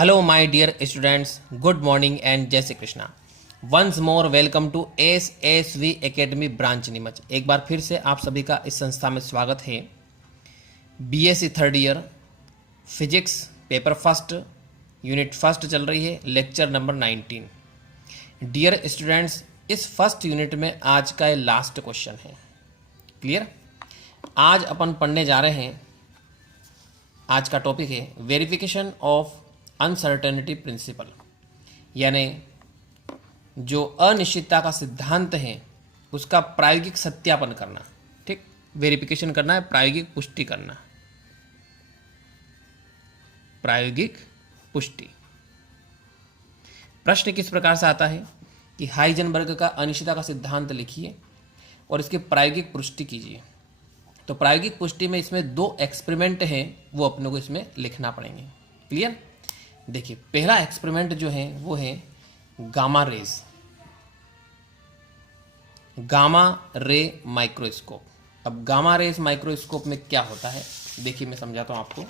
Hello, my dear students. Good morning and जय Shri Krishna. Once more welcome to SSV Academy branch Neemuch. एक बार फिर से आप सभी का इस संस्था में स्वागत है. BSc third year physics paper first unit first चल रही है, लेक्चर नंबर 19. डियर स्टूडेंट्स, इस फर्स्ट यूनिट में आज का लास्ट क्वेश्चन है. क्लियर? आज अपन पढ़ने जा रहे हैं. आज का टॉपिक है वेरिफिकेशन ऑफ अनसर्टेनिटी प्रिंसिपल, यानी जो अनिश्चितता का सिद्धांत है उसका प्रायोगिक सत्यापन करना. ठीक, वेरिफिकेशन करना है, प्रायोगिक पुष्टि करना. प्रायोगिक पुष्टि. प्रश्न किस प्रकार से आता है कि हाइजेनबर्ग का अनिश्चितता का सिद्धांत लिखिए और इसकी प्रायोगिक पुष्टि कीजिए. तो प्रायोगिक पुष्टि में इसमें दो एक्सपेरिमेंट हैं, वो अपने को इसमें लिखना पड़ेंगे. क्लियर? देखिए, पहला एक्सपेरिमेंट जो है वो है gamma rays, gamma ray microscope. अब गामा रेज माइक्रोस्कोप में क्या होता है, देखिए मैं समझाता हूं आपको.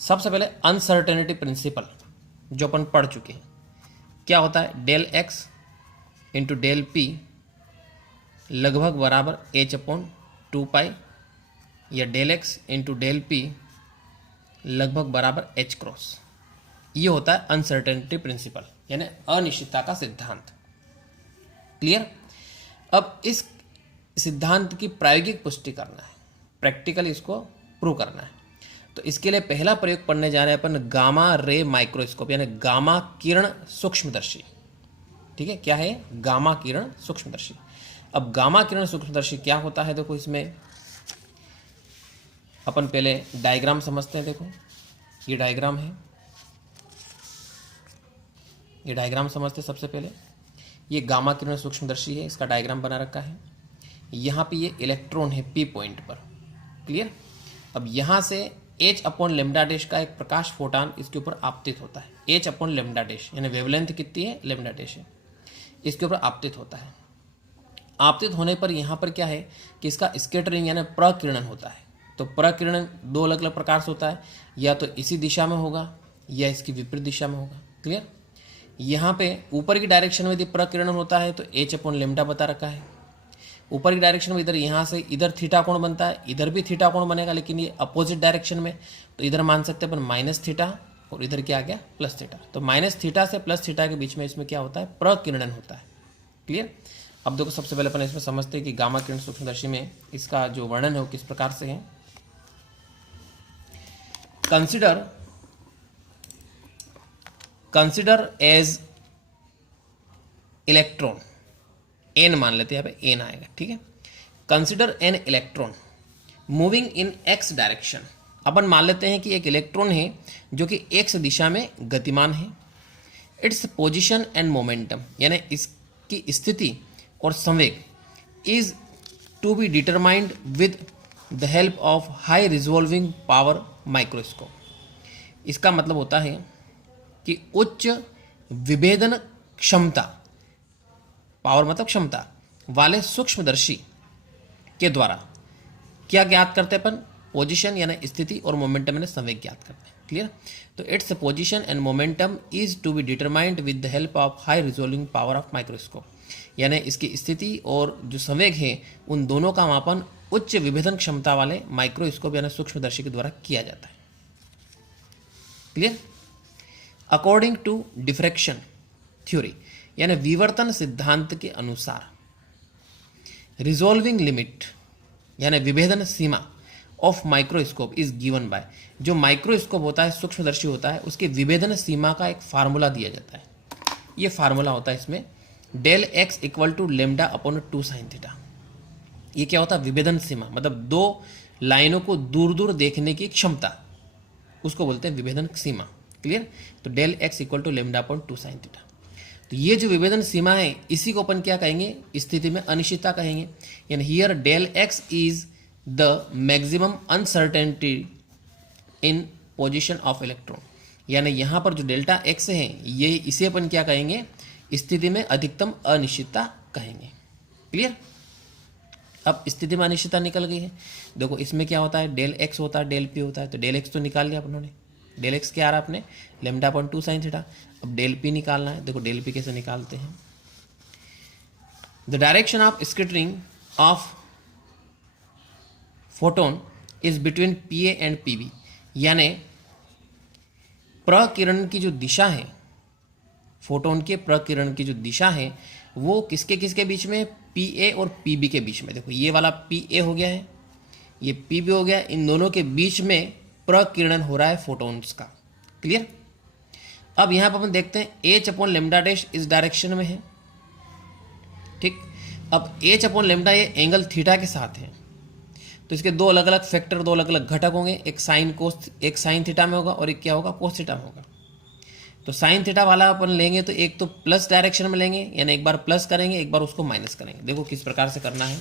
सबसे पहले अनसर्टेनिटी प्रिंसिपल जो अपन पढ़ चुके हैं, क्या होता है, del x into del p लगभग बराबर एच अपॉन 2 पाई, या del x into del p लगभग बराबर एच क्रॉस. ये होता है अनसर्टेनिटी प्रिंसिपल, यानी अनिश्चितता का सिद्धांत. क्लियर? अब इस सिद्धांत की प्रायोगिक पुष्टि करना है, प्रैक्टिकली इसको प्रूव करना है. तो इसके लिए पहला प्रयोग पढ़ने जा रहे हैं अपन गामा रे माइक्रोस्कोप, यानी गामा किरण सूक्ष्मदर्शी. ठीक है, क्या है? गामा किरण सूक्ष्मदर्शी. अब गामा किरण सूक्ष्मदर्शी क्या होता है, देखो इसमें अपन पहले डायग्राम समझते हैं. देखो ये डायग्राम है, ये डायग्राम समझते हैं. सबसे पहले ये गामा किरण सूक्ष्मदर्शी है, इसका डायग्राम बना रखा है. यहाँ पे ये इलेक्ट्रॉन है पी पॉइंट पर. क्लियर? अब यहाँ से एच अपॉन लेमडा डैश का एक प्रकाश फोटान इसके ऊपर आपतित होता है. एच अपॉन लेमडा डैश यानी वेवलेंथ कितनी है, लेमडा डैश है, इसके ऊपर आपतित होता है. आपतित होने पर यहाँ पर क्या है कि इसका स्कैटरिंग यानी प्रकिरणन होता है. तो प्रकिरणन दो अलग अलग प्रकार से होता है, या तो इसी दिशा में होगा या इसकी विपरीत दिशा में होगा. क्लियर? यहाँ पे ऊपर की डायरेक्शन में यदि प्रकिरणन होता है तो एच अपॉन लेमडा बता रखा है. ऊपर की डायरेक्शन में इधर यहाँ से इधर थीटा कोण बनता है, इधर भी थीटा कोण बनेगा, लेकिन ये अपोजिट डायरेक्शन में. तो इधर मान सकते हैं अपन माइनस थीटा और इधर क्या आ गया, प्लस थीटा. तो माइनस थीटा से प्लस थीटा के बीच में इसमें क्या होता है, प्रकिरणन होता है. क्लियर? अब देखो सबसे पहले अपन इसमें समझते हैं कि गामा किरण सूक्ष्मदर्शी में इसका जो वर्णन है वो किस प्रकार से है. कंसिडर एज इलेक्ट्रॉन, एन मान लेते हैं, यहाँ पे एन आएगा. ठीक है, consider an electron moving in x direction. अपन मान लेते हैं कि एक इलेक्ट्रॉन है जो कि एक्स दिशा में गतिमान है. इट्स पोजीशन एंड मोमेंटम, यानी इसकी स्थिति और संवेग is to be determined with the help of high resolving power microscope. इसका मतलब होता है कि उच्च विभेदन क्षमता, पावर मतलब क्षमता वाले सूक्ष्मदर्शी के द्वारा क्या ज्ञात करते हैं अपन, पोजीशन यानी स्थिति और मोमेंटम यानी संवेग ज्ञात करते हैं. क्लियर? तो its position and momentum is to be determined with the help of high resolving power of microscope, यानी इसकी स्थिति और जो संवेग है उन दोनों का मापन उच्च विभेदन क्षमता वाले माइक्रोस्कोप यानी सूक्ष्मदर्शी के द्वारा किया जाता है. Clear? According to diffraction theory, यानी विवर्तन सिद्धांत के अनुसार, रिजोल्विंग लिमिट यानी विभेदन सीमा of microscope is given by, जो माइक्रोस्कोप होता है, सूक्ष्मदर्शी होता है, उसके विभेदन सीमा का एक फार्मूला दिया जाता है. ये फार्मूला होता है इसमें del x equal to lambda upon 2 sine theta. ये क्या होता है, विभेदन सीमा, मतलब दो लाइनों को दूर दूर देखने की क्षमता, उसको बोलते हैं विभेदन सीमा. क्लियर? तो del x equal to lambda upon 2 sine theta. तो ये जो विभेदन सीमा है इसी को अपन क्या कहेंगे, स्थिति में अनिश्चितता कहेंगे. यानी here del x is the maximum uncertainty in position of electron, यानी यहाँ पर जो डेल्टा एक्स है ये इसे अपन क्या कहेंगे, स्थिति में अधिकतम अनिश्चितता कहेंगे. क्लियर? अब स्थिति में अनिश्चितता निकल गई है। देखो इसमें क्या होता है, डेल एक्स होता है, डेल पी होता है, तो डेल एक्स तो निकाल लिया अपनों ने, डेल एक्स क्या आ रहा है अपने लेमडा अपॉन 2 साइन थीटा। अब डेल पी निकालना है, देखो डेल पी कैसे निकालते हैं, the direction of scattering of photon is between P A and P B, यानी प्रकिरण की जो दिशा है, फोटोन के प्रकिरण की जो दिशा है वो किसके किसके बीच में, पी ए और पी बी के बीच में। देखो ये वाला पी ए हो गया है, ये पी बी हो गया, इन दोनों के बीच में प्रकिरण हो रहा है फोटोन्स का। क्लियर। अब यहां पर अपन देखते हैं एच अपॉन लेमडा डैश इस डायरेक्शन में है, ठीक। अब एच अपॉन लेमडा ये एंगल थीटा के साथ है, तो इसके दो अलग अलग फैक्टर, दो अलग अलग घटक होंगे, एक साइन कोस, एक साइन थीटा में होगा और एक क्या होगा, कोस थीटा में होगा। तो साइन थीटा वाला अपन लेंगे तो एक तो प्लस डायरेक्शन में लेंगे, यानी एक बार प्लस करेंगे, एक बार उसको माइनस करेंगे। देखो किस प्रकार से करना है,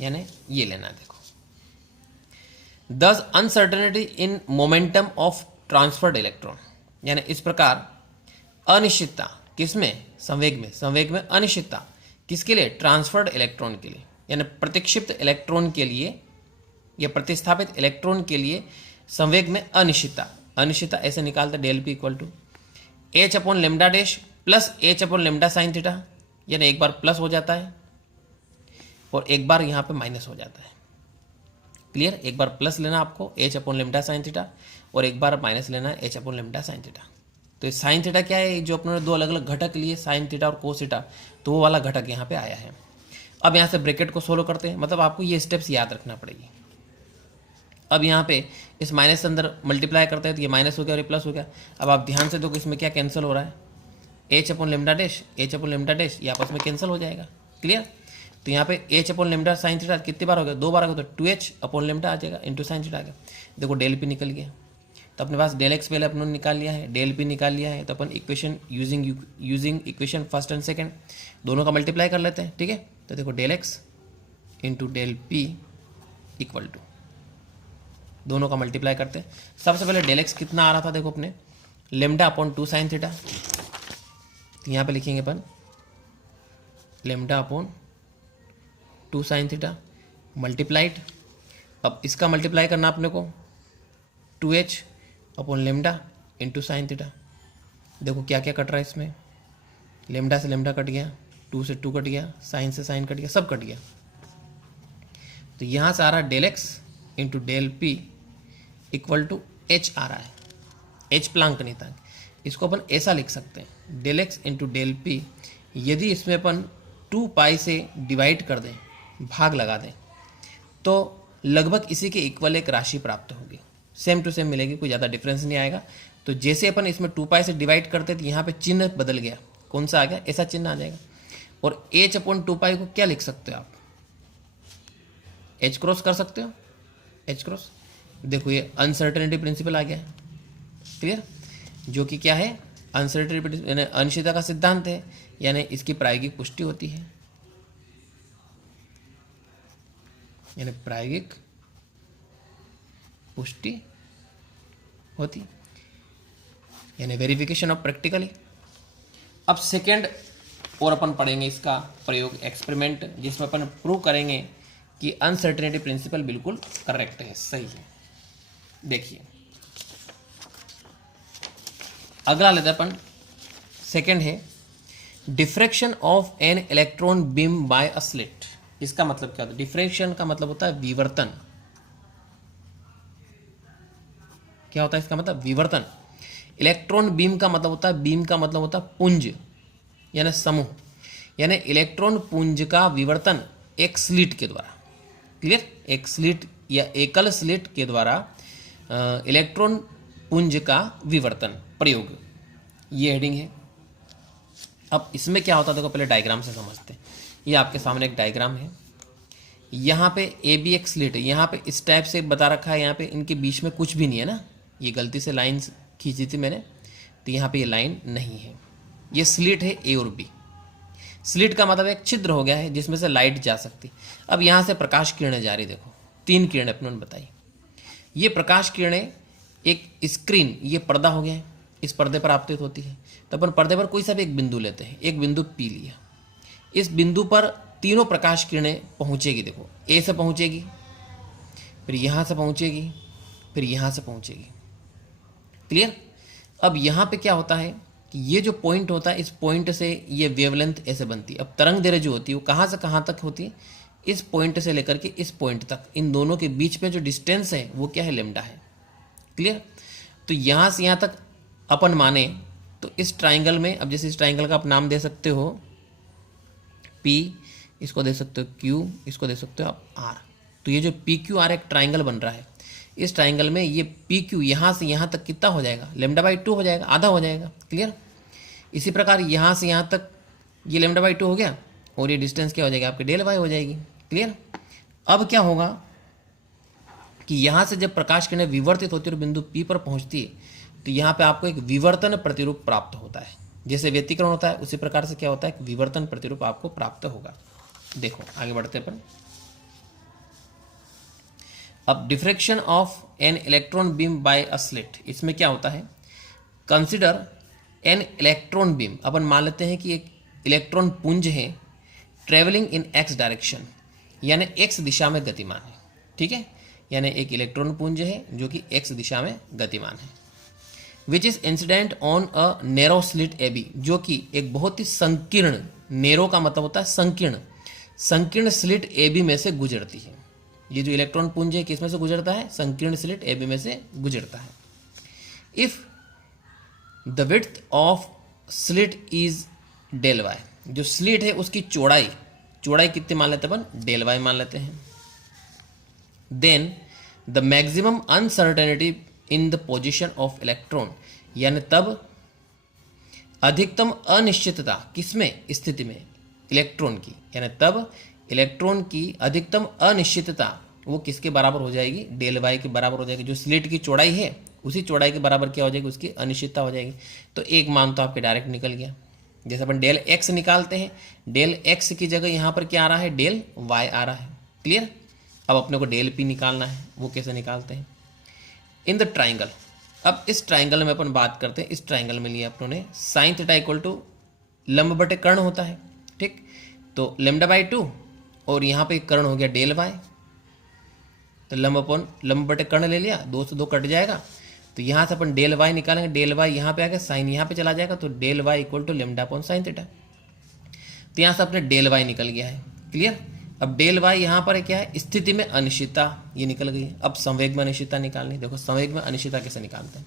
यानी ये लेना है। देखो दस uncertainty in momentum of transferred electron, यानी इस प्रकार अनिश्चितता किसमें, संवेग में, संवेग में अनिश्चितता किसके लिए, ट्रांसफर्ड इलेक्ट्रॉन के लिए, यानी प्रतिक्षिप्त इलेक्ट्रॉन के लिए या प्रतिस्थापित इलेक्ट्रॉन के लिए संवेग में अनिश्चितता। अनिश्चितता ऐसे निकालते del p equal to h upon lambda dash plus h upon lambda sine theta, यानी एक बार प्लस हो जाता है और एक बार यहाँ पे माइनस हो जाता है। क्लियर। एक बार प्लस लेना आपको H upon lambda sine theta और एक बार माइनस लेना H upon lambda sine theta. तो ये साइन थीटा क्या है, जो अपने दो अलग अलग घटक लिए साइन थीटा और कोस थीटा, तो वो वाला घटक यहाँ पे आया है। अब यहाँ से ब्रैकेट को सोल्व करते हैं, मतलब आपको ये स्टेप्स याद रखना पड़ेगी। अब यहाँ पे इस माइनस से अंदर मल्टीप्लाई करते हैं तो ये माइनस हो गया और ये प्लस हो गया। अब आप ध्यान से देखो इसमें क्या कैंसिल हो रहा है, H upon lambda dash, H upon lambda dash, ये आपस में कैंसिल हो जाएगा। क्लियर। तो यहाँ पे H upon lambda sine theta कितनी बार हो गया, 2 बार हो गया, तो 2h अपॉन लेमडा आ जाएगा इंटू साइन थीटा आ गया। देखो डेल पी निकल गया, तो अपने पास डेल एक्स पहले अपन ने निकाल लिया है, डेल पी निकाल लिया है, तो अपन equation using equation first and second दोनों का मल्टीप्लाई कर लेते हैं। ठीक है। तो देखो del x into del p equal to, दोनों का मल्टीप्लाई करते हैं। सबसे पहले डेल एक्स कितना आ रहा था, देखो अपने लेमडा अपॉन 2 साइन थीटा, तो यहाँ पे लिखेंगे अपन lambda upon 2 sine theta multiplied. अब इसका मल्टीप्लाई करना अपने को 2h upon lambda into sine theta. देखो क्या क्या कट रहा है इसमें, लेमडा से लेमडा कट गया, 2 से 2 कट गया, साइन से साइन कट गया, सब कट गया। तो यहाँ से आ रहा है del x into del p equal to h आ रहा है, एच प्लांक नहीं था, इसको अपन ऐसा लिख सकते हैं del x into del p. यदि इसमें अपन 2 पाई से डिवाइड कर दें, भाग लगा दें, तो लगभग इसी के इक्वल एक राशि प्राप्त होगी, सेम टू सेम मिलेगी, कोई ज़्यादा डिफरेंस नहीं आएगा। तो जैसे अपन इसमें 2 पाई से डिवाइड करते तो यहाँ पे चिन्ह बदल गया, कौन सा आ गया, ऐसा चिन्ह आ जाएगा। और एच अपॉन 2 पाई को क्या लिख सकते हो आप, एच क्रॉस कर सकते हो, एच क्रॉस। देखो ये अनसर्टेनिटी प्रिंसिपल आ गया है। क्लियर। जो कि क्या है, अनसर्टेनिटी यानी अनिश्चितता का सिद्धांत है, यानी इसकी प्रायोगिक पुष्टि होती है, यानी प्रायोगिक पुष्टि होती, यानी वेरिफिकेशन ऑफ प्रैक्टिकली। अब सेकेंड और अपन पढ़ेंगे इसका प्रयोग एक्सपेरिमेंट, जिसमें अपन प्रूव करेंगे कि अनसर्टेनिटी प्रिंसिपल बिल्कुल करेक्ट है, सही है। देखिए अगला लेते अपन, सेकेंड है diffraction of an electron beam by a slit. इसका मतलब क्या होता है, डिफ्रैक्शन का मतलब होता है विवर्तन। क्या होता है इसका मतलब, विवर्तन। इलेक्ट्रॉन बीम का मतलब होता है, बीम का मतलब होता है पुंज यानी समूह, यानी इलेक्ट्रॉन पुंज का विवर्तन एक स्लिट के द्वारा। क्लियर। एक स्लिट या एकल स्लिट के द्वारा इलेक्ट्रॉन पुंज का विवर्तन प्रयोग, ये हेडिंग है। अब इसमें क्या होता है देखो, पहले डायग्राम से समझते हैं। ये आपके सामने एक डायग्राम है, यहाँ पे ए बी एक स्लिट है, यहाँ पे इस टाइप से बता रखा है, यहाँ पे इनके बीच में कुछ भी नहीं है ना, ये गलती से लाइन खींची थी मैंने, तो यहाँ पे ये लाइन नहीं है। ये स्लिट है ए और बी। स्लिट का मतलब एक छिद्र हो गया है जिसमें से लाइट जा सकती। अब यहाँ से प्रकाश किरणें जा रही, देखो 3 किरणें अपने बताई। ये प्रकाश किरणें एक स्क्रीन, ये पर्दा हो गया है, इस पर्दे पर आपतित होती है। तो अपन पर्दे पर कोई सा भी एक बिंदु लेते हैं, एक बिंदु पी लिया, इस बिंदु पर तीनों प्रकाश किरणें पहुंचेगी। देखो ए से पहुंचेगी, फिर यहाँ से पहुंचेगी, फिर यहाँ से पहुंचेगी। क्लियर। अब यहाँ पे क्या होता है कि ये जो पॉइंट होता है, इस पॉइंट से ये वेवलेंथ ऐसे बनती है। अब तरंग दैर्ध्य जो होती है वो कहाँ से कहाँ तक होती है, इस पॉइंट से लेकर के इस पॉइंट तक, इन दोनों के बीच में जो डिस्टेंस है वो क्या है, लेमडा है। क्लियर। तो यहाँ से यहाँ तक अपन माने तो इस ट्राइंगल में, अब जैसे इस ट्राइंगल का आप नाम दे सकते हो P, इसको दे सकते हो Q, इसको दे सकते हो आप R। तो ये जो PQR एक ट्राइंगल बन रहा है, इस ट्राइंगल में ये PQ यहाँ से यहाँ तक कितना हो जाएगा, λ/2 हो जाएगा, आधा हो जाएगा। क्लियर। इसी प्रकार यहाँ से यहाँ तक ये λ/2 हो गया और ये डिस्टेंस क्या हो जाएगा आपकी डेल वाई हो जाएगी। क्लियर। अब क्या होगा कि यहाँ से जब प्रकाश किरणें विवर्तित होती है और बिंदु P पर पहुँचती है तो यहाँ पे आपको एक विवर्तन प्रतिरूप प्राप्त होता है। जैसे व्यतिकरण होता है उसी प्रकार से क्या होता है, विवर्तन प्रतिरूप आपको प्राप्त होगा। देखो आगे बढ़ते अपन। अब diffraction of an electron beam by a slit, इसमें क्या होता है, कंसिडर एन इलेक्ट्रॉन बीम, अपन मान लेते हैं कि एक इलेक्ट्रॉन पुंज है ट्रेवलिंग इन एक्स डायरेक्शन, यानी एक्स दिशा में गतिमान है। ठीक है, यानी एक इलेक्ट्रॉन पुंज है जो कि एक्स दिशा में गतिमान है। Which is incident on a narrow slit A B, जो कि एक बहुत ही संकीर्ण, नैरो का मतलब होता है संकीर्ण, संकीर्ण स्लिट ए बी में से गुजरती है। ये जो इलेक्ट्रॉन पुंज है किस में से गुजरता है, संकीर्ण स्लिट ए बी में से गुजरता है। If the width of slit is del y, जो स्लिट है उसकी चौड़ाई, चौड़ाई कितनी मान लेते हैं अपन, डेल वाई मान लेते हैं। Then the maximum uncertainty in the position of electron, यानी तब अधिकतम अनिश्चितता किसमें, स्थिति में, इलेक्ट्रॉन की, यानी तब इलेक्ट्रॉन की अधिकतम अनिश्चितता वो किसके बराबर हो जाएगी, डेल वाई के बराबर हो जाएगी। जो स्लिट की चौड़ाई है उसी चौड़ाई के बराबर क्या हो जाएगी, उसकी अनिश्चितता हो जाएगी। तो एक मान तो आपके डायरेक्ट निकल गया। जैसे अपन डेल एक्स निकालते हैं, डेल एक्स की जगह यहाँ पर क्या आ रहा है, डेल वाई आ रहा है। क्लियर। अब अपने को डेल पी निकालना है, वो कैसे निकालते हैं, इन द ट्राइंगल। अब इस ट्राइंगल में अपन बात करते हैं, इस ट्राइंगल में लिया अपनों ने साइन थीटा इक्वल टू लंब बटे कर्ण होता है। ठीक, तो λ/2 और यहाँ पे कर्ण हो गया डेल वाई, तो लंब बटे कर्ण ले लिया, 2 से 2 कट जाएगा। तो यहाँ से अपन डेल वाई निकालेंगे, डेल वाई यहाँ पे आ गया, साइन यहाँ पे चला जाएगा, तो del y equal to λ/sin theta. तो यहाँ से अपने डेल वाई निकल गया है। क्लियर। अब डेल वाई यहाँ पर क्या है, स्थिति में अनिश्चितता, ये निकल गई। अब संवेग में अनिश्चितता निकालनी। देखो संवेग में अनिश्चितता कैसे निकालते हैं,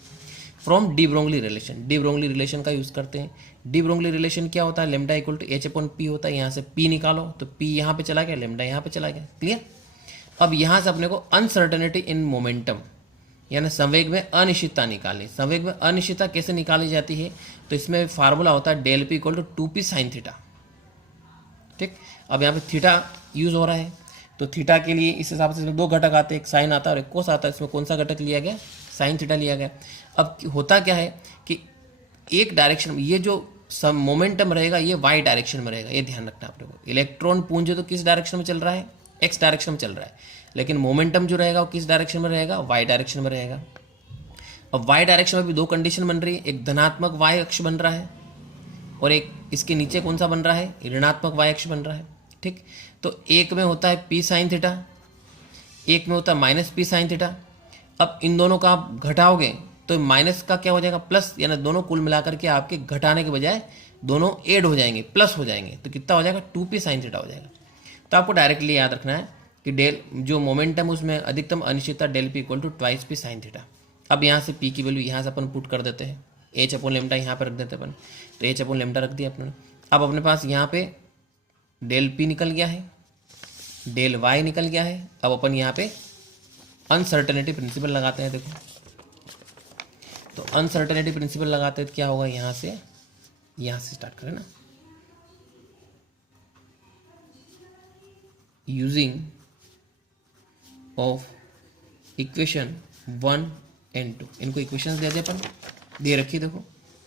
from de Broglie relation, de Broglie relation का यूज करते हैं। डी ब्रोगली रिलेशन क्या होता है, लैम्डा इक्वल टू h/p होता है। यहाँ से p निकालो तो p यहाँ पे चला गया, लैम्डा यहाँ पे चला गया। क्लियर। अब यहाँ से अपने को अनसर्टेनिटी इन मोमेंटम, यानी संवेग में अनिश्चितता निकालनी। संवेग में अनिश्चितता कैसे निकाली जाती है, तो इसमें फार्मूला होता है del p equal to 2p sin theta. ठीक, अब यहाँ पे थीटा यूज हो रहा है, तो थीटा के लिए इस हिसाब से 2 घटक आते हैं, एक साइन आता है और एक कोस आता है। इसमें कौन सा घटक लिया गया, साइन थीटा लिया गया। अब होता क्या है कि एक डायरेक्शन में ये जो सब मोमेंटम रहेगा ये वाई डायरेक्शन में रहेगा, ये ध्यान रखना आप लोगों को। इलेक्ट्रॉन पुंज तो किस डायरेक्शन में चल रहा है, एक्स डायरेक्शन में चल रहा है, लेकिन मोमेंटम जो रहेगा वो किस डायरेक्शन में रहेगा, वाई डायरेक्शन में रहेगा। अब वाई डायरेक्शन में भी 2 कंडीशन बन रही है, एक धनात्मक वाई अक्ष बन रहा है और एक इसके नीचे कौन सा बन रहा है, ऋणात्मक वाई अक्ष बन रहा है। ठीक, तो एक में होता है p sin थीटा, एक में होता है -p sin थीटा। अब इन दोनों का आप घटाओगे तो माइनस का क्या हो जाएगा, प्लस, यानी दोनों कुल मिलाकर के आपके घटाने के बजाय दोनों ऐड हो जाएंगे, प्लस हो जाएंगे, तो कितना हो जाएगा, 2p sin थीटा हो जाएगा। तो आपको डायरेक्टली याद रखना है कि डेल जो मोमेंटम उसमें अधिकतम अनिश्चितता del p equal to 2p sin theta. अब यहाँ से p की वैल्यू यहाँ से अपन पुट कर देते हैं, h/λ यहाँ पर रख देते हैं अपन, तो h/λ रख दिया अपने। अब अपने पास यहाँ पे डेल पी निकल गया है, डेल वाई निकल गया है। अब अपन यहाँ पे अनसर्टेनिटी प्रिंसिपल लगाते हैं। देखो, तो अनसर्टेनिटी प्रिंसिपल लगाते हैं तो क्या होगा, यहाँ से स्टार्ट करें ना, यूजिंग ऑफ इक्वेशन 1 and 2, इनको इक्वेशंस दे दे अपन, दे रखी देखो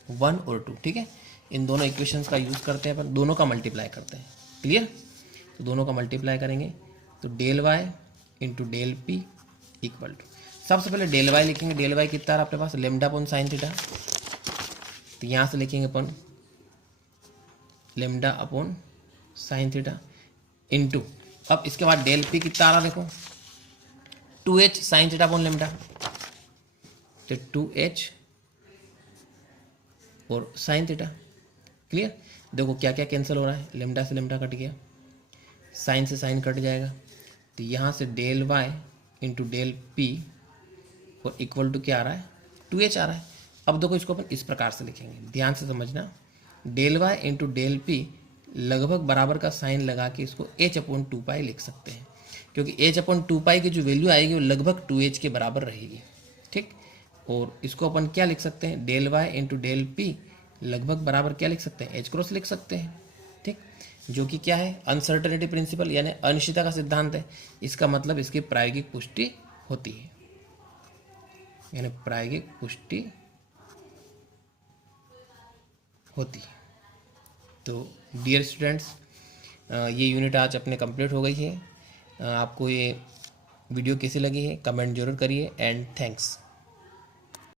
1 और 2। ठीक है, इन दोनों इक्वेशंस का यूज करते हैं अपन, दोनों का मल्टीप्लाई करते हैं। क्लियर, तो दोनों का मल्टीप्लाई करेंगे तो del y into del p equal to, सबसे पहले डेल वाई लिखेंगे, डेल वाई कितना है आपके पास, λ/sin थीटा। तो यहाँ से लिखेंगे अपन λ/sin थीटा इंटू, अब इसके बाद डेल पी कितना आ रहा देखो 2h sine theta upon lambda, तो 2h और साइन थीटा। क्लियर, देखो क्या क्या कैंसिल हो रहा है, लेमडा से लेमडा कट गया, साइन से साइन कट जाएगा, तो यहाँ से del y into del p और इक्वल टू क्या आ रहा है 2h आ रहा है। अब देखो इसको अपन इस प्रकार से लिखेंगे, ध्यान से समझना, del y into del p लगभग बराबर का साइन लगा के इसको h अपॉन 2 पाई लिख सकते हैं, क्योंकि h अपॉन 2 पाई की जो वैल्यू आएगी वो लगभग 2h के बराबर रहेगी। ठीक, और इसको अपन क्या लिख सकते हैं, del y into del p लगभग बराबर क्या लिख सकते हैं, h क्रॉस लिख सकते हैं। ठीक, जो कि क्या है अनसर्टेनिटी प्रिंसिपल यानी अनिश्चितता का सिद्धांत है। इसका मतलब इसकी प्रायोगिक पुष्टि होती है, यानी प्रायोगिक पुष्टि होती है। तो डियर स्टूडेंट्स, ये यूनिट आज अपने कंप्लीट हो गई है। आपको ये वीडियो कैसी लगी है कमेंट जरूर करिए एंड थैंक्स।